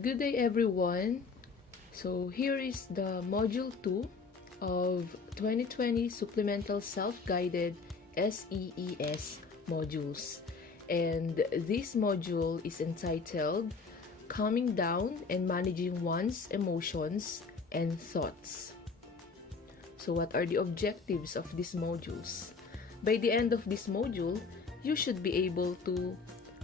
Good day everyone. So here is the module 2 of 2020 Supplemental Self-Guided SEES modules. And this module is entitled Calming Down and Managing One's Emotions and Thoughts. So what are the objectives of these modules? By the end of this module, you should be able to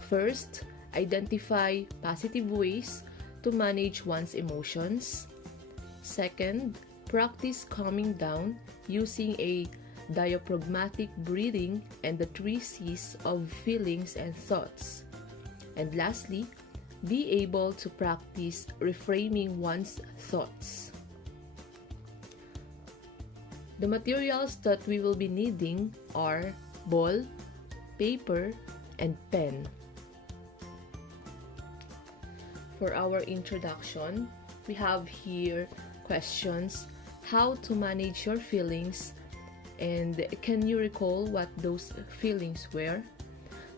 first identify positive ways to manage one's emotions. Second, practice calming down using a diaphragmatic breathing and the 3 C's of feelings and thoughts. And lastly, be able to practice reframing one's thoughts. The materials that we will be needing are ball, paper, and pen. For our introduction, we have here questions: how to manage your feelings, and can you recall what those feelings were?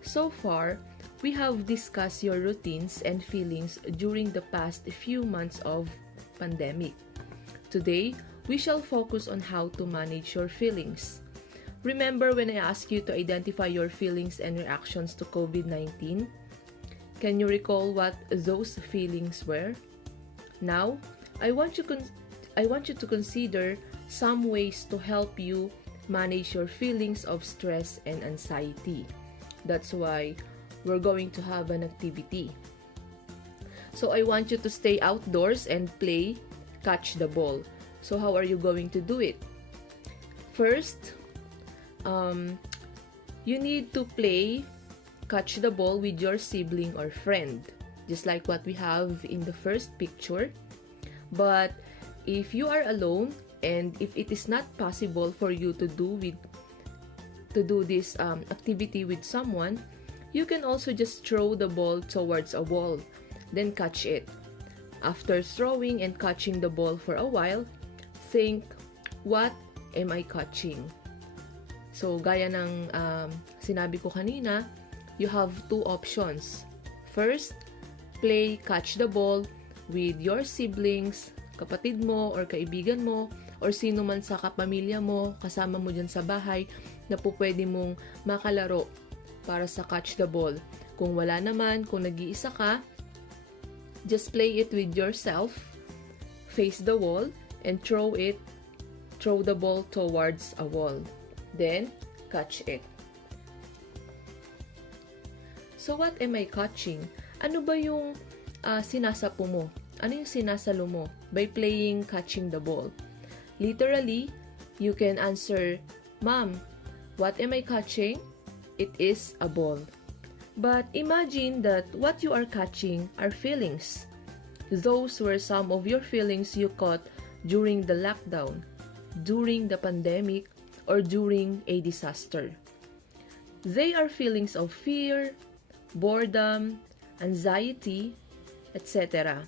So far, we have discussed your routines and feelings during the past few months of pandemic. Today, we shall focus on how to manage your feelings. Remember when I asked you to identify your feelings and reactions to COVID-19? Can you recall what those feelings were? Now, I want you to consider some ways to help you manage your feelings of stress and anxiety. That's why we're going to have an activity. So I want you to stay outdoors and play catch the ball. So how are you going to do it? First, you need to play catch the ball with your sibling or friend, just like what we have in the first picture. But if you are alone and if it is not possible for you to do this activity with someone, you can also just throw the ball towards a wall, then catch it. After throwing and catching the ball for a while, think, what am I catching? So gaya ng sinabi ko kanina, you have 2 options. First, play catch the ball with your siblings, kapatid mo or kaibigan mo, or sino man sa kapamilya mo, kasama mo dyan sa bahay, na po pwede mong makalaro para sa catch the ball. Kung wala naman, kung nag-iisa ka, just play it with yourself, face the wall, and throw the ball towards a wall. Then, catch it. So, what am I catching? Ano ba yung sinasapo mo? Ano yung sinasalo mo by playing catching the ball? Literally, you can answer, Ma'am, what am I catching? It is a ball. But imagine that what you are catching are feelings. Those were some of your feelings you caught during the lockdown, during the pandemic, or during a disaster. They are feelings of fear, boredom, anxiety, etc.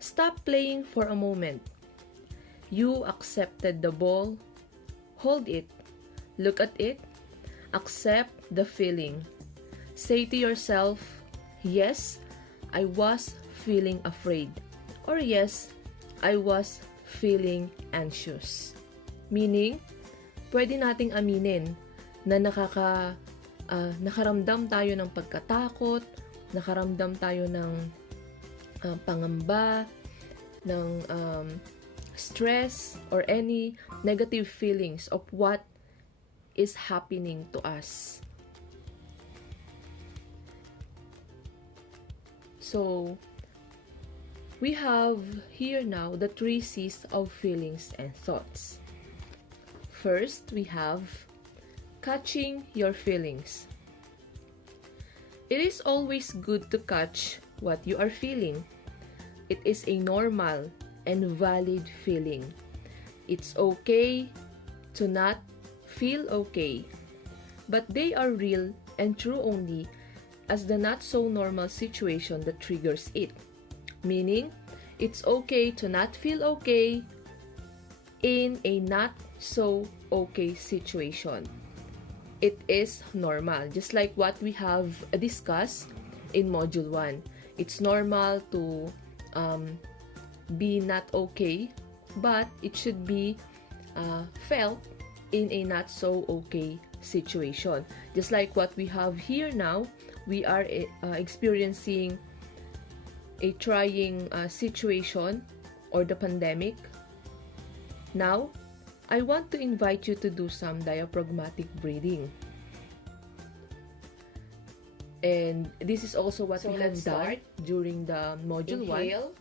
Stop playing for a moment. You accepted the ball. Hold it. Look at it. Accept the feeling. Say to yourself, yes, I was feeling afraid. Or yes, I was feeling anxious. Meaning, pwede nating aminin na nakaramdam tayo ng pagkatakot, nakaramdam tayo ng pangamba, ng stress, or any negative feelings of what is happening to us. So, we have here now the 3 C's of feelings and thoughts. First, we have catching your feelings. It is always good to catch what you are feeling. It is a normal and valid feeling. It's okay to not feel okay, but they are real and true only as the not so normal situation that triggers it. Meaning, it's okay to not feel okay in a not so okay situation. It is normal, just like what we have discussed in Module 1. It's normal to be not okay, but it should be felt in a not so okay situation. Just like what we have here now, we are experiencing a trying situation or the pandemic. Now, I want to invite you to do some diaphragmatic breathing. And this is also what we have done during the module 1.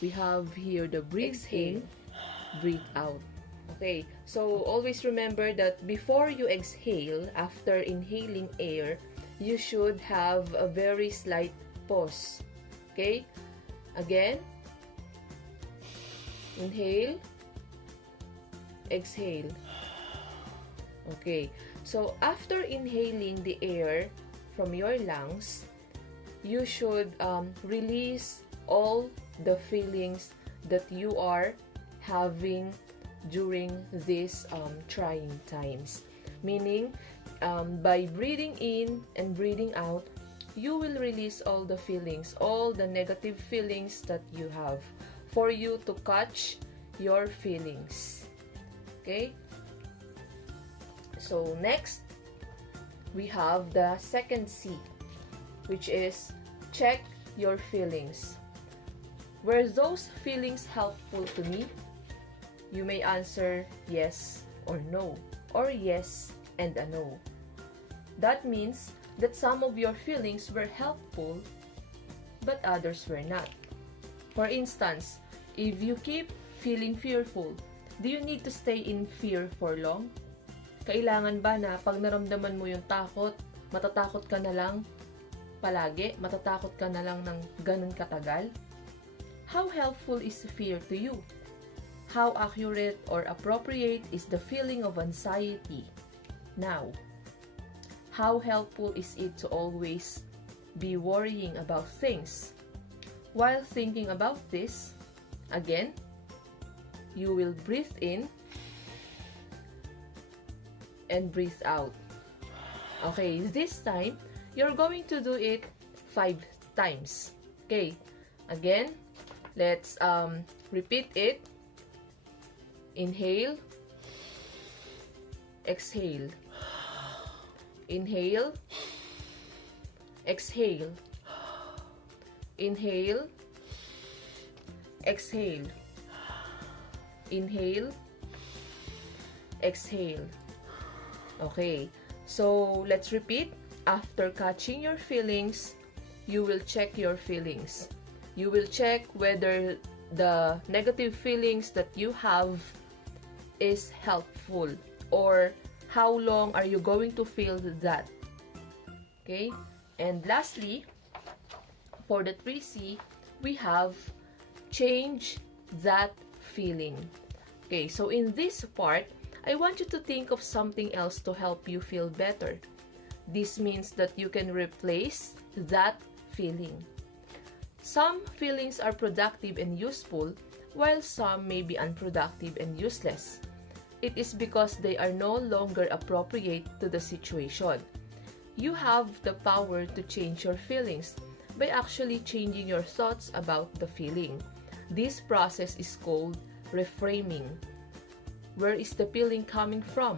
We have here the breathe in, breathe out. Okay, so always remember that before you exhale, after inhaling air, you should have a very slight pause. Okay, again, inhale, exhale. Okay, so after inhaling the air from your lungs, you should release all the feelings that you are having during these trying times. Meaning, by breathing in and breathing out, you will release all the feelings, all the negative feelings that you have, for you to catch your feelings. Okay? So next, we have the second C, which is check your feelings. Were those feelings helpful to me? You may answer yes or no, or yes and a no. That means that some of your feelings were helpful, but others were not. For instance, if you keep feeling fearful, do you need to stay in fear for long? Kailangan ba na pag naramdaman mo yung takot, matatakot ka na lang palagi? Matatakot ka na lang ng ganun katagal? How helpful is fear to you? How accurate or appropriate is the feeling of anxiety now? How helpful is it to always be worrying about things? While thinking about this, again, you will breathe in and breathe out. Okay, this time, you're going to do it 5 times. Okay, again, let's repeat it. Inhale, exhale. Inhale, exhale. Inhale, exhale. Inhale, exhale. Okay, so let's repeat. After catching your feelings, you will check your feelings. You will check whether the negative feelings that you have is helpful, or how long are you going to feel that. Okay, and lastly, for the 3C, we have change that feeling. Okay, so in this part, I want you to think of something else to help you feel better. This means that you can replace that feeling. Some feelings are productive and useful, while some may be unproductive and useless. It is because they are no longer appropriate to the situation. You have the power to change your feelings by actually changing your thoughts about the feeling. This process is called reframing. Where is the feeling coming from?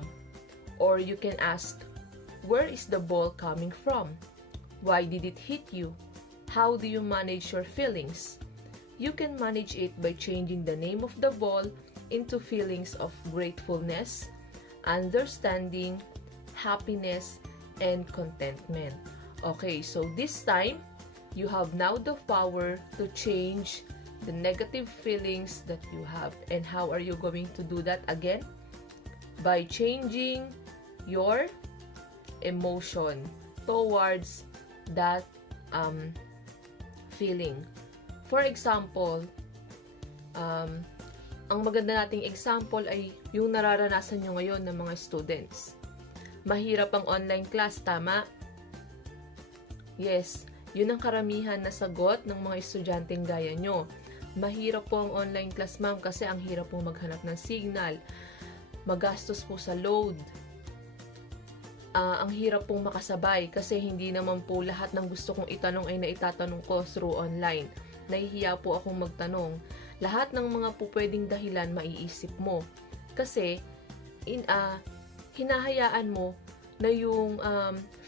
Or you can ask, where is the ball coming from? Why did it hit you? How do you manage your feelings? You can manage it by changing the name of the ball into feelings of gratefulness, understanding, happiness, and contentment. Okay, so this time, you have now the power to change the negative feelings that you have. And how are you going to do that again? By changing your emotion towards that feeling. For example, ang maganda nating example ay yung nararanasan nyo ngayon ng mga students. Mahirap ang online class, tama? Yes, yun ang karamihan na sagot ng mga estudyanteng gaya nyo. Mahirap po ang online class, ma'am, kasi ang hirap po maghanap ng signal. Magastos po sa load. Ang hirap pong makasabay kasi hindi naman po lahat ng gusto kong itanong ay naitatanong ko through online. nahihiya po akong magtanong. Lahat ng mga po pwedeng dahilan maiisip mo. Kasi, hinahayaan mo na yung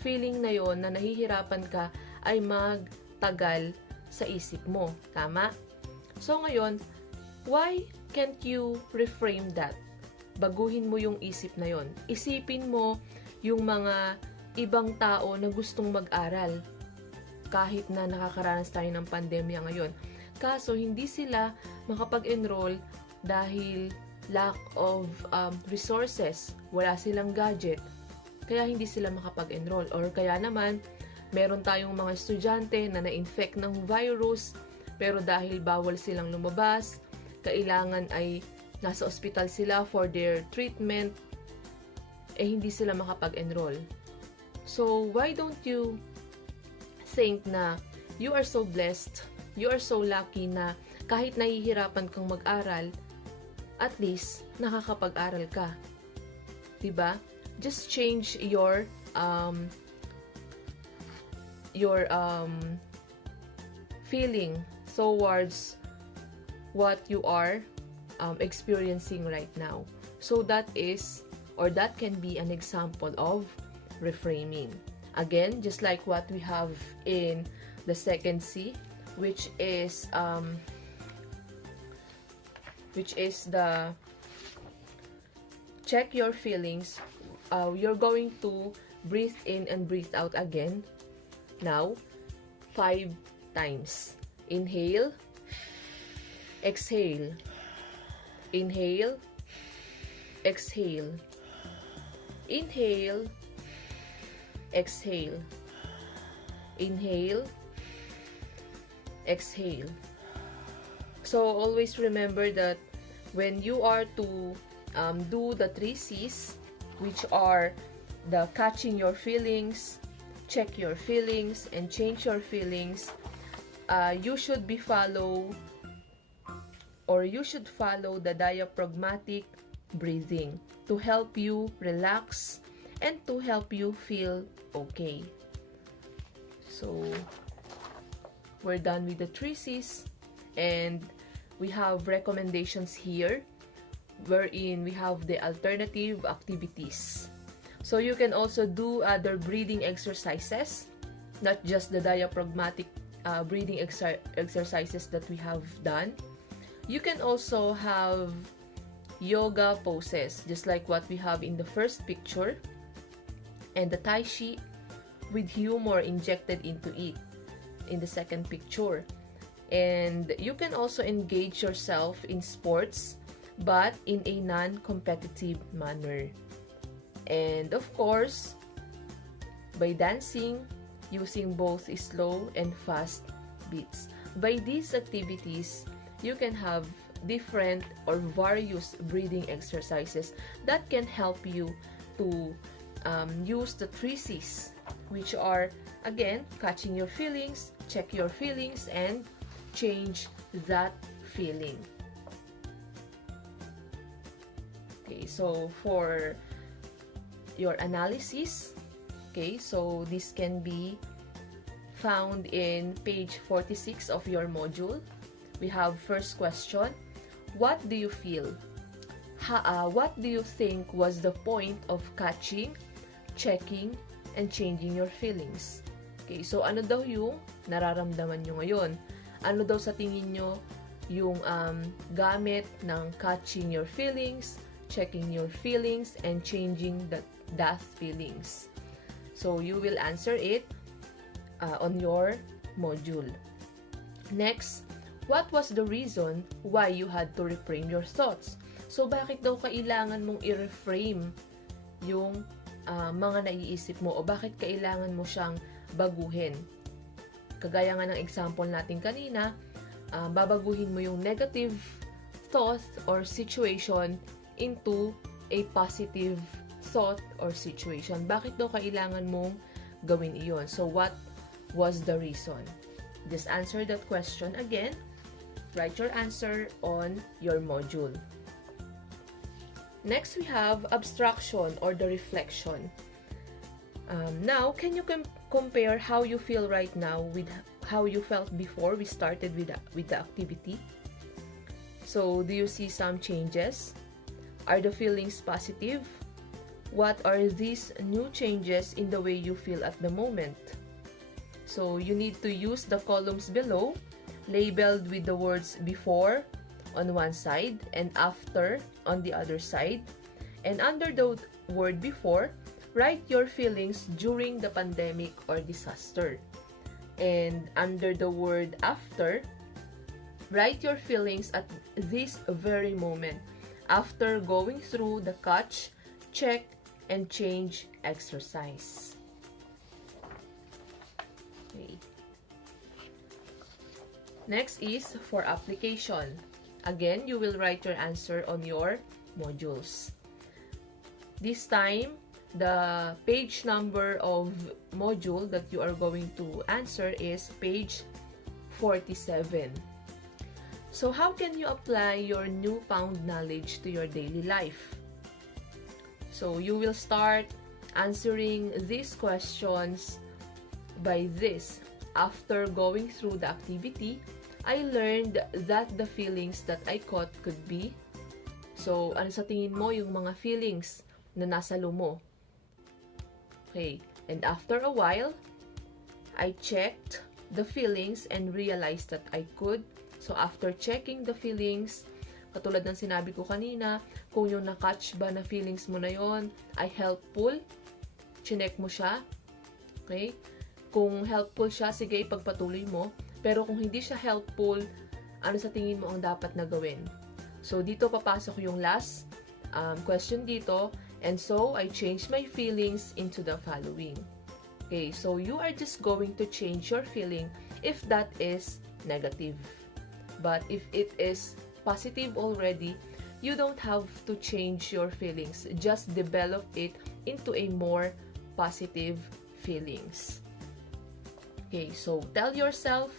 feeling na yon na nahihirapan ka ay magtagal sa isip mo. Tama? So ngayon, why can't you reframe that? Baguhin mo yung isip na yon. Isipin mo yung mga ibang tao na gustong mag-aral kahit na nakakaranas tayo ng pandemya ngayon. Kaso hindi sila makapag-enroll dahil lack of resources. Wala silang gadget. Kaya hindi sila makapag-enroll. Or kaya naman, meron tayong mga estudyante na na-infect ng virus, pero dahil bawal silang lumabas, kailangan ay nasa ospital sila for their treatment, hindi sila makapag-enroll. So, why don't you think na you are so blessed, you are so lucky na kahit nahihirapan kang mag-aral, at least nakakapag-aral ka. Diba? Just change your feeling towards what you are experiencing right now. So that can be an example of reframing. Again, just like what we have in the second C, which is the check your feelings. You're going to breathe in and breathe out again. Now, 5 times. Inhale, exhale. Inhale, exhale. Inhale, exhale. Inhale, exhale. So, always remember that when you are to do the 3 C's, which are the catching your feelings, check your feelings, and change your feelings, you should follow the diaphragmatic breathing to help you relax and to help you feel okay. So, we're done with the 3 C's, and we have recommendations here wherein we have the alternative activities. So you can also do other breathing exercises, not just the diaphragmatic breathing exercises that we have done. You can also have yoga poses, just like what we have in the first picture, and the Tai Chi with humor injected into it in the second picture. And you can also engage yourself in sports, but in a non-competitive manner. And of course, by dancing, using both slow and fast beats. By these activities, you can have different or various breathing exercises that can help you to use the 3 C's, which are, again, catching your feelings, check your feelings, and change that feeling. Okay, so for your analysis, okay, so this can be found in page 46 of your module. We have first question, what do you feel? What do you think was the point of catching, checking, and changing your feelings? Okay, so ano daw yung nararamdaman nyo ngayon? Ano daw sa tingin nyo yung gamit ng catching your feelings, checking your feelings, and changing that feelings? So you will answer it on your module. Next, what was the reason why you had to reframe your thoughts? So bakit daw kailangan mong i-reframe yung mga naiisip mo, o bakit kailangan mo siyang baguhin? Kagaya nga ng example natin kanina, babaguhin mo yung negative thought or situation into a positive thought or situation. Bakit daw kailangan mong gawin iyon? So, what was the reason? Just answer that question again. Write your answer on your module. Next, we have abstraction or the reflection. Now, can you compare how you feel right now with how you felt before we started with the activity. So, do you see some changes? Are the feelings positive? What are these new changes in the way you feel at the moment? So, you need to use the columns below, labeled with the words before on one side and after on the other side. And under the word before, write your feelings during the pandemic or disaster. And under the word after, write your feelings at this very moment after going through the catch, check, and change exercise. Okay. Next is for application. Again, you will write your answer on your modules. This time, the page number of module that you are going to answer is page 47. So how can you apply your newfound knowledge to your daily life? So you will start answering these questions by this. After going through the activity, I learned that the feelings that I caught could be. So, ano sa tingin mo yung mga feelings na nasa loob mo? Okay. And after a while, I checked the feelings and realized that I could. So, after checking the feelings, katulad ng sinabi ko kanina, kung yung na-catch ba na feelings mo na yon ay helpful, chinek mo siya. Okay? Kung helpful siya, sige, ipagpatuloy mo. Pero kung hindi siya helpful, ano sa tingin mo ang dapat na gawin? So, dito papasok yung last question dito. And so, I changed my feelings into the following. Okay, so you are just going to change your feeling if that is negative. But if it is positive already, you don't have to change your feelings. Just develop it into a more positive feelings. Okay, so tell yourself,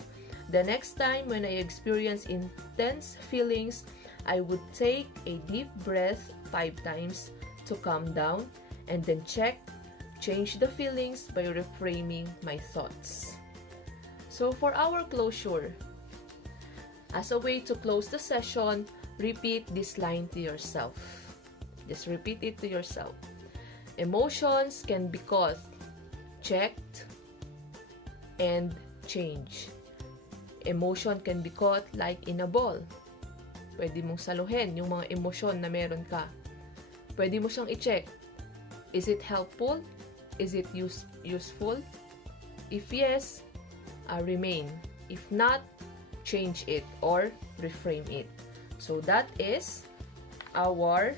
the next time when I experience intense feelings, I would take a deep breath 5 times to calm down and then change the feelings by reframing my thoughts. So for our closure, as a way to close the session, repeat this line to yourself. Just repeat it to yourself. Emotions can be caught, checked, and change. Emotion can be caught like in a ball. Pwede mong saluhin yung mga emosyon na meron ka. Pwede mo siyang i-check. Is it helpful? Is it useful? If yes, remain. If not, change it or reframe it. So that is our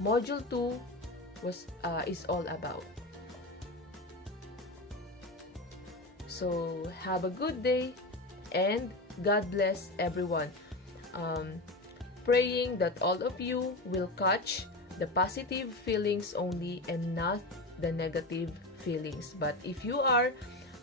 module 2 is all about. So have a good day and God bless everyone. Praying that all of you will catch the positive feelings only and not the negative feelings. But if you are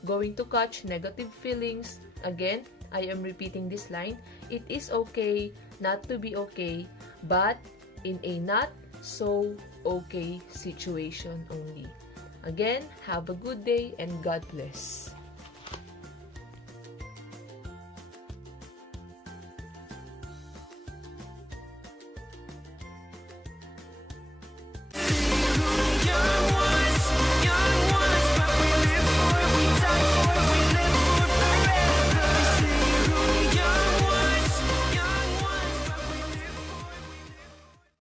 going to catch negative feelings, again, I am repeating this line, it is okay not to be okay, but in a not so okay situation only. Again, have a good day and God bless.